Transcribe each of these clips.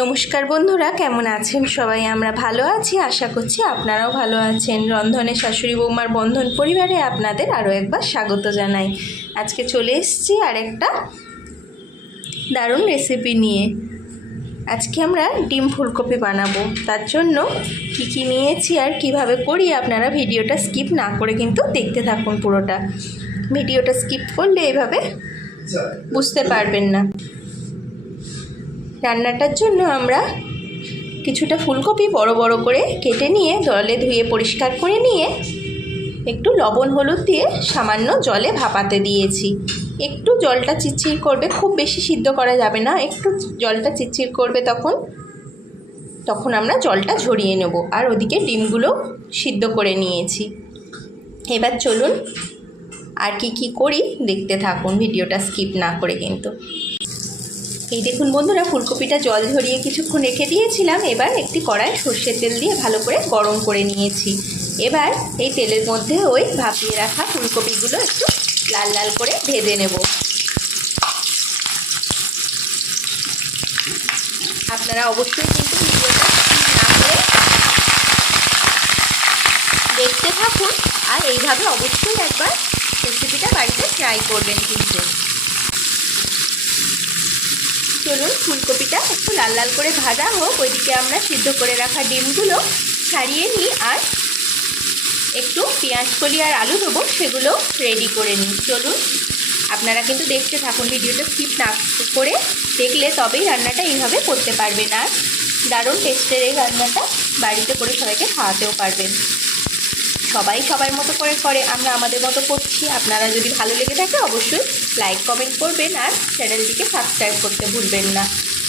নমস্কার বন্ধুরা, কেমন আছেন সবাই? আমরা ভালো আছি, আশা করছি আপনারাও ভালো আছেন। রন্ধনে শাশুড়ি বৌমার বন্ধন পরিবারে আপনাদের আরও একবার স্বাগত জানাই। আজকে চলে এসেছি আর একটা দারুণ রেসিপি নিয়ে। আজকে আমরা ডিম ফুলকপি বানাবো। তার জন্য কী নিয়েছি আর কিভাবে করি আপনারা ভিডিওটা স্কিপ না করে কিন্তু দেখতে থাকুন পুরোটা। ভিডিওটা স্কিপ করলে এভাবে বুঝতে পারবেন না। রান্নাটার জন্য আমরা কিছুটা ফুলকপি বড় বড় করে কেটে নিয়ে জলে ধুয়ে পরিষ্কার করে নিয়ে একটু লবণ হলুদ দিয়ে সামান্য জলে ভাপাতে দিয়েছি। একটু জলটা চিটচিট করবে, খুব বেশি সিদ্ধ করা যাবে না, একটু জলটা চিটচিট করবে তখন আমরা জলটা ঝরিয়ে নেব। আর ওদিকে ডিমগুলো সিদ্ধ করে নিয়েছি। এবার চলুন আর কি করি দেখতে থাকুন, ভিডিওটা স্কিপ না করে কিন্তু। এই দেখুন বন্ধুরা, ফুলকপিটা জল ঝরিয়ে কিছুক্ষণ রেখে দিয়েছিলাম। এবার একটি কড়াই সর্ষের তেল দিয়ে ভালো করে গরম করে নিয়েছি। এবার এই তেলের মধ্যে ওই ভাপিয়ে রাখা ফুলকপিগুলো একটু লাল লাল করে ভেজে নেব। আপনারা অবশ্যই কিন্তু ভিডিওটা না করে দেখতে থাকুন আর এইভাবে অবশ্যই একবার রেসিপিটা বাড়িতে ট্রাই করবেন কিন্তু। চলুন ফুলকপিটা একটু লাল লাল করে ভাজা হোক, ওইদিকে আমরা সিদ্ধ করে রাখা ডিমগুলো ছাড়িয়ে নিই আর একটু পেঁয়াজ কলি আর আলু দেবো, সেগুলো রেডি করে নিই। চলুন আপনারা কিন্তু দেখতে থাকুন, ভিডিওটা স্কিপ না করে দেখলে তবেই রান্নাটা এইভাবে করতে পারবেন। আর দারুণ টেস্টের এই রান্নাটা বাড়িতে করে সবাইকে খাওয়াতেও পারবেন। সবাই সবার মতো করে আমরা আমাদের মতো করছি। আপনারা যদি ভালো লেগে থাকে অবশ্যই লাইক কমেন্ট করবেন আর চ্যানেলটিকে সাবস্ক্রাইব করতে ভুলবেন না।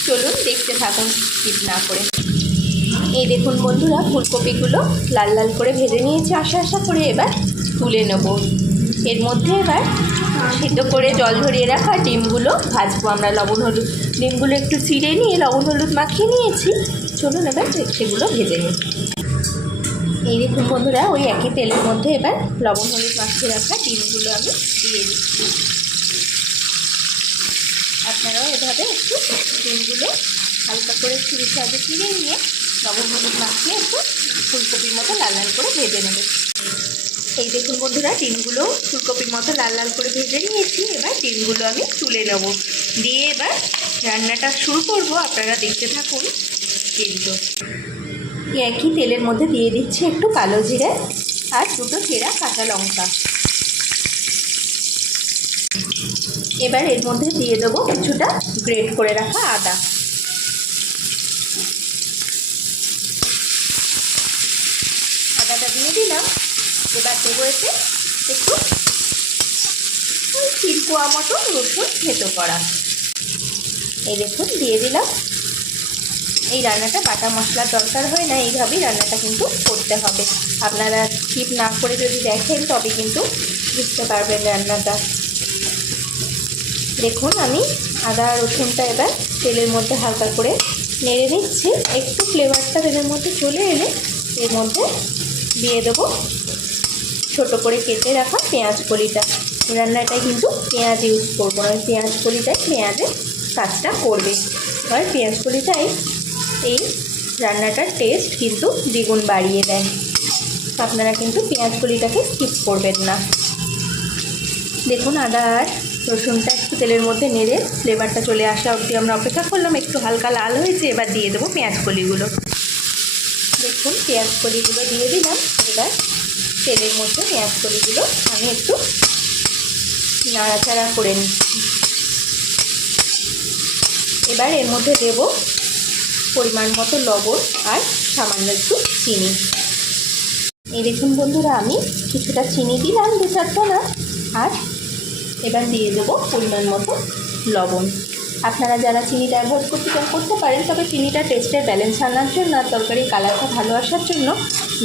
চলুন দেখতে থাকুন স্কিপ না করে। এই দেখুন বন্ধুরা, ফুলকপিগুলো লাল লাল করে ভেজে নিয়েছি আশা করে। এবার তুলে নেব। এর মধ্যে এবার সিদ্ধ করে জল ঝরিয়ে রাখা ডিমগুলো ভাজবো আমরা। লবণ হলুদ ডিমগুলো একটু চিড়ে নিয়ে লবণ হলুদ মাখিয়ে নিয়েছি। চলুন এবার সেগুলো ভেজে নিই। এই দেখুন বন্ধুরা, ওই একই তেলের মধ্যে এবার লবণ হলুদ মাখিয়ে রাখা ডিমগুলো আমি দিয়ে দিচ্ছি। আপনারাও এভাবে একটু ডিমগুলো হালকা করে ছুরি সাহায্যে চিড়ে নিয়ে লবণ হলুদ মাখিয়ে একটু ফুলকপির মতো লাল লাল করে ভেজে নেবেন। এই দেখুন বন্ধুরা, ডিমগুলো ফুলকপির মতো লাল লাল করে ভেজে নিয়েছি। এবার ডিমগুলো আমি তুলে নেব, দিয়ে এবার রান্নাটা শুরু করব। আপনারা দেখতে থাকুন কিন্তু। একই তেলের মধ্যে দিয়ে দিচ্ছি একটু কালো জিরে আর দুটো চেরা কাঁচা লঙ্কা। এবার এর মধ্যে দিয়ে দেবো কিছুটা গ্রেট করে রাখা আদা। আদাটা দিয়ে দিলাম। এবার দেবো এতে একটু 3 কোয়া মতো রসুন থেতো করা। এই দেখুন দিয়ে দিলাম। এই রান্নাটা বাটা মশলার দরকার হয় না, এইভাবেই রান্নাটা কিন্তু করতে হবে। আপনারা স্কিপ না করে যদি দেখেন তবে কিন্তু বুঝতে পারবেন রান্নাটা। দেখুন আমি আদা রসুনটা এবার তেলের মধ্যে হালকা করে নেড়ে নিচ্ছি। একটু ফ্লেভারটা তেলের মধ্যে চলে এলে এর মধ্যে দিয়ে দেবো ছোটো করে কেটে রাখা পেঁয়াজ কলিটা। রান্নাটায় কিন্তু পেঁয়াজ ইউজ করবো না, পেঁয়াজ কলিটাই পেঁয়াজের কাজটা করবে। আর পেঁয়াজ কলিটাই এই রান্নাটার টেস্ট কিন্তু দ্বিগুণ বাড়িয়ে দেয়। আপনারা কিন্তু পেঁয়াজ কলিটাকে স্কিপ করবেন না। দেখুন আদা আর রসুনটা একটু তেলের মধ্যে নেড়ে ফ্লেভারটা চলে আসা অবধি আমরা অপেক্ষা করলাম। একটু হালকা লাল হয়েছে, এবার দিয়ে দেবো পেঁয়াজ কলিগুলো। দেখুন পেঁয়াজ কলিগুলো দিয়ে দিলাম। এবার তেলের মধ্যে পেঁয়াজ কলিগুলো আমি একটু নাড়াচাড়া করে নিচ্ছি। এবার এর মধ্যে দেব পরিমাণ মতো লবণ আর সামান্য একটু চিনি। এই দেখুন বন্ধুরা, আমি কিছুটা চিনি দিলাম, 2-4 দানা। আর এবার দিয়ে দেবো পরিমাণ মতো লবণ। আপনারা যারা চিনিটা অ্যাভয়েড করতে পারেন, তবে চিনিটা টেস্টের ব্যালেন্স আনার জন্য আর তরকারির কালারটা ভালো আসার জন্য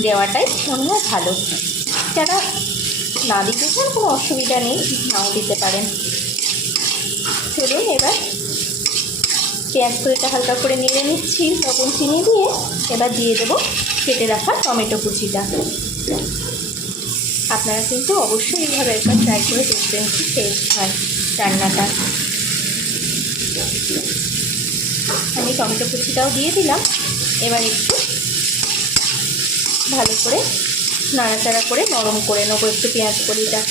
দেওয়াটাই মনে হয় ভালো। যারা না দিতে চান কোনো অসুবিধা নেই, নাও দিতে পারেন। চলুন এবার পেঁয়াজ কলিটা হালকা করে নেড়ে নিচ্ছি লবণ চিনি দিয়ে। এবার দিয়ে দেবো কেটে রাখা টমেটো কুচিটা। আপনারা কিন্তু অবশ্যই এইভাবে একবার ট্রাই করে দেখবেন কি টেস্ট হয় রান্নাটা। আমি টমেটো কুচিটাও দিয়ে দিলাম। এবার একটু ভালো করে নাড়াচাড়া করে নরম করে নেবো একটু পেঁয়াজ কলিটা।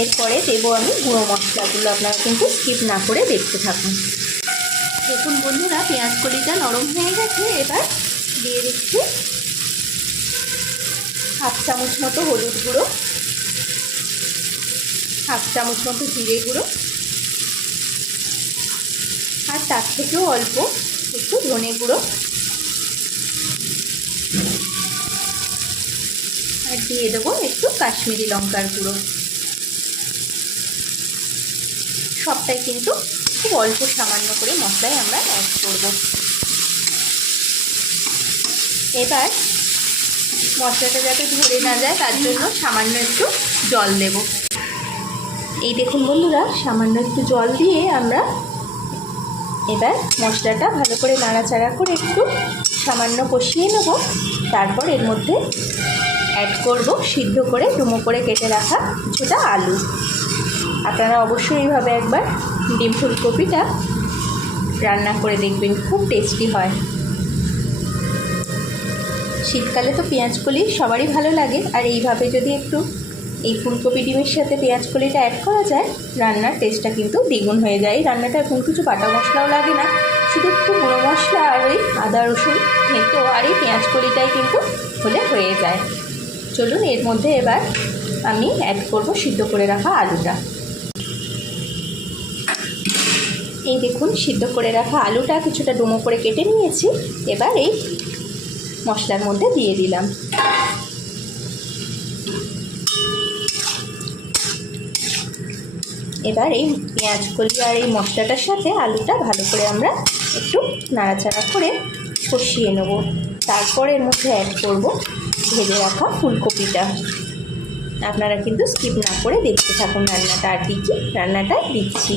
এরপরে দেবো আমি গুঁড়ো মশলাগুলো, আপনারা কিন্তু স্কিপ না করে দেখতে থাকুন। দেখুন বন্ধুরা, পেঁয়াজ কলিটা নরম হয়ে গেছে। এবার দিয়ে দিচ্ছি 1/2 চামচ মতো হলুদ গুঁড়ো, 1/2 চামচ মতো জিরে গুঁড়ো, আর তার থেকেও অল্প একটু ধনে গুঁড়ো, আর দিয়ে দেবো একটু কাশ্মীরি লঙ্কার গুঁড়ো। সবটাই কিন্তু খুব অল্প সামান্য করে মশলায় আমরা অ্যাড করব। এবার মশলাটা যাতে ধরে না যায় তার জন্য সামান্য একটু জল দেব। এই দেখুন বন্ধুরা, সামান্য একটু জল দিয়ে আমরা এবার মশলাটা ভালো করে নাড়াচাড়া করে একটু সামান্য কষিয়ে নেব। তারপর এর মধ্যে অ্যাড করব সিদ্ধ করে ডুমো করে কেটে রাখা কিছুটা আলু। আপনারা অবশ্যই এইভাবে একবার ডিম ফুলকপিটা রান্না করে দেখবেন, খুব টেস্টি হয়। শীতকালে তো পেঁয়াজ কলি সবারই ভালো লাগে, আর এইভাবে যদি একটু এই ফুলকপি ডিমের সাথে পেঁয়াজ কলিটা অ্যাড করা যায়, রান্নার টেস্টটা কিন্তু দ্বিগুণ হয়ে যায়। এই রান্নাটা এখন কিছু বাটা মশলাও লাগে না, শুধু একটু গুঁড়ো মশলা আর ওই আদা রসুন থেঁতো আর এই পেঁয়াজ কলিটাই কিন্তু হলে হয়ে যায়। চলুন এর মধ্যে এবার আমি অ্যাড করব সিদ্ধ করে রাখা আলুটা। এই দেখুন, সিদ্ধ করে রাখা আলুটা কিছুটা ডুমো করে কেটে নিয়েছি। এবার এই মশলার মধ্যে দিয়ে দিলাম। এবার এই পেঁয়াজ কলি আর এই মশলাটার সাথে আলুটা ভালো করে আমরা একটু নাড়াচাড়া করে কষিয়ে নেব। তারপর এর মধ্যে অ্যাড করব ভেজে রাখা ফুলকপিটা। আপনারা কিন্তু স্কিপ না করে দেখতে থাকুন রান্নাটা, আর কি রান্নাটা দিচ্ছি।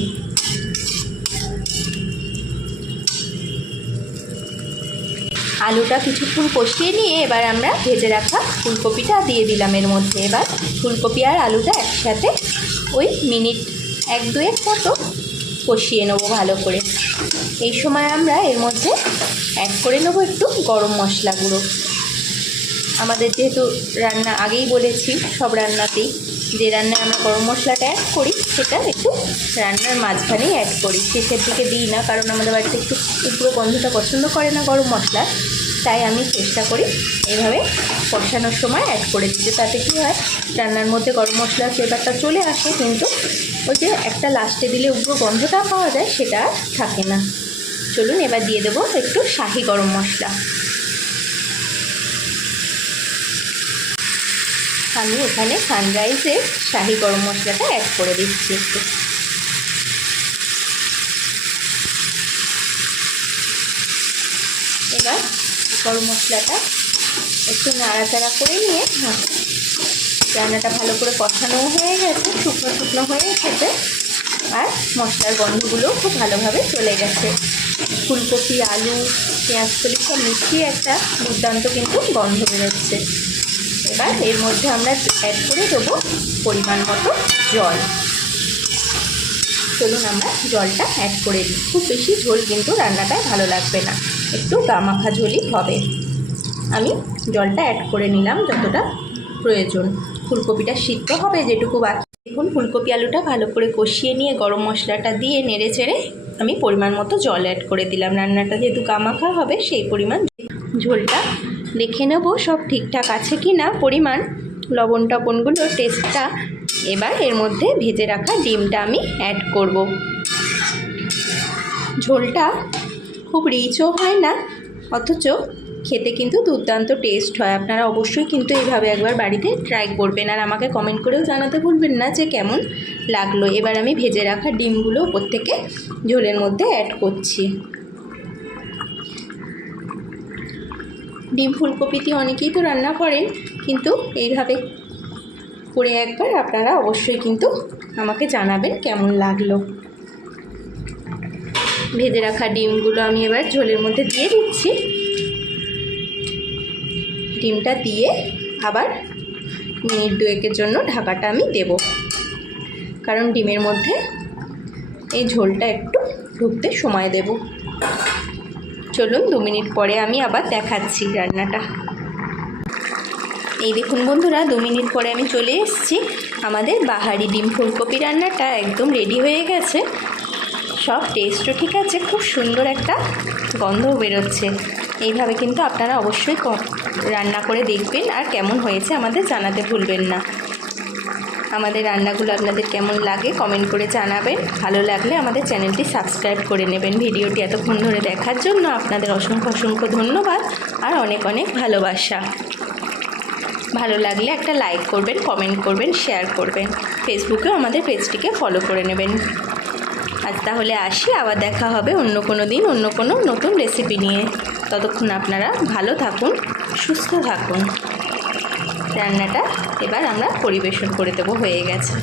আলুটা কিছুক্ষণ কষিয়ে নিয়ে এবার আমরা ভেজে রাখা ফুলকপিটা দিয়ে দিলাম এর মধ্যে। এবার ফুলকপি আর আলুটা একসাথে ওই মিনিট 1-2 মতো কষিয়ে নেবো ভালো করে। এই সময় আমরা এর মধ্যে অ্যাড করে নেবো একটু গরম মশলা গুঁড়ো। আমাদের যেহেতু রান্না আগেই বলেছি, সব রান্নাতেই যে রান্নায় আমরা গরম মশলাটা অ্যাড করি সেটা একটু রান্নার মাঝখানেই অ্যাড করি, শেষের দিকে দিই না, কারণ আমাদের বাড়িতে একটু উগ্র গন্ধটা পছন্দ করে না গরম মশলা। তাই আমি চেষ্টা করি এইভাবে কষানোর সময় অ্যাড করে দিতে। তাতে কী হয়, রান্নার মধ্যে গরম মশলার ফ্লেভারটা চলে আসে, কিন্তু ওই যে একটা লাস্টে দিলে উগ্র গন্ধটা পাওয়া যায় সেটা থাকে না। চলুন এবার দিয়ে দেবো একটু শাহি গরম মশলা। আমি এখানে সানরাইজের শাহি গরম মশলাটা অ্যাড করে দিচ্ছি একটু। এবার গরম মশলাটা একটু নাড়াচাড়া করে নিয়ে রান্নাটা ভালো করে কষানোও হয়ে গেছে, শুকনো শুকনো হয়ে গেছে, আর মশলার গন্ধগুলো খুব ভালোভাবে চলে গেছে। ফুলকপি, আলু, পেঁয়াজ কলি সব মিশিয়ে একটা দুর্দান্ত কিন্তু গন্ধ বেরোচ্ছে। এবার এর মধ্যে আমরা অ্যাড করে দেবো পরিমাণ মতো জল। চলুন আমরা জলটা অ্যাড করে দিই। খুব বেশি ঝোল কিন্তু রান্নাটায় ভালো লাগবে না, একটু গামাখা ঝোলই হবে। আমি জলটা অ্যাড করে নিলাম যতটা প্রয়োজন। ফুলকপিটা সিদ্ধ হবে যেটুকু বাকি। দেখুন ফুলকপি আলুটা ভালো করে কষিয়ে নিয়ে গরম মশলাটা দিয়ে নেড়ে চেড়ে আমি পরিমাণ মতো জল অ্যাড করে দিলাম। রান্নাটা যেহেতু গামাখা হবে সেই পরিমাণ ঝোলটা দেখে নেব সব ঠিকঠাক আছে কি না পরিমাণ, লবণ টবণগুলো টেস্টটা। এবার এর মধ্যে ভেজে রাখা ডিমটা আমি অ্যাড করব। ঝোলটা খুব রিচও হয় না, অথচ খেতে কিন্তু দুর্দান্ত টেস্ট হয়। আপনারা অবশ্যই কিন্তু এইভাবে একবার বাড়িতে ট্রাই করবেন, আর আমাকে কমেন্ট করেও জানাতে ভুলবেন না যে কেমন লাগলো। এবার আমি ভেজে রাখা ডিমগুলো উপর থেকে ঝোলের মধ্যে অ্যাড করছি। ডিম ফুলকপি দিয়ে অনেকেই তো রান্না করেন, কিন্তু এইভাবে করে একবার আপনারা অবশ্যই কিন্তু আমাকে জানাবেন কেমন লাগলো। ভেজে রাখা ডিমগুলো আমি এবার ঝোলের মধ্যে দিয়ে দিচ্ছি। ডিমটা দিয়ে আবার মিনিট 2-এর জন্য ঢাকাটা আমি দেব, কারণ ডিমের মধ্যে এই ঝোলটা একটু ঢুকতে সময় দেব। চলুন 2 মিনিট পরে আমি আবার দেখাচ্ছি রান্নাটা। এই দেখুন বন্ধুরা, 2 মিনিট পরে আমি চলে এসেছি। আমাদের বাহারি ডিম ফুলকপি রান্নাটা একদম রেডি হয়ে গেছে। সব টেস্টও ঠিক আছে, খুব সুন্দর একটা গন্ধও বেরোচ্ছে। এইভাবে কিন্তু আপনারা অবশ্যই রান্না করে দেখবেন, আর কেমন হয়েছে আমাদের জানাতে ভুলবেন না। আমাদের রান্নাগুলো আপনাদের কেমন লাগে কমেন্ট করে জানাবেন। ভালো লাগলে আমাদের চ্যানেলটি সাবস্ক্রাইব করে নেবেন। ভিডিওটি এতক্ষণ ধরে দেখার জন্য আপনাদের অসংখ্য অসংখ্য ধন্যবাদ আর অনেক অনেক ভালোবাসা। ভালো লাগলে একটা লাইক করবেন, কমেন্ট করবেন, শেয়ার করবেন। ফেসবুকেও আমাদের পেজটিকে ফলো করে নেবেন। আজ তাহলে আসি, আবার দেখা হবে অন্য কোনো দিন অন্য কোনো নতুন রেসিপি নিয়ে। ততক্ষণ আপনারা ভালো থাকুন, সুস্থ থাকুন। রান্নাটা এবার আমরা পরিবেশন করে দেবো, হয়ে গেছে।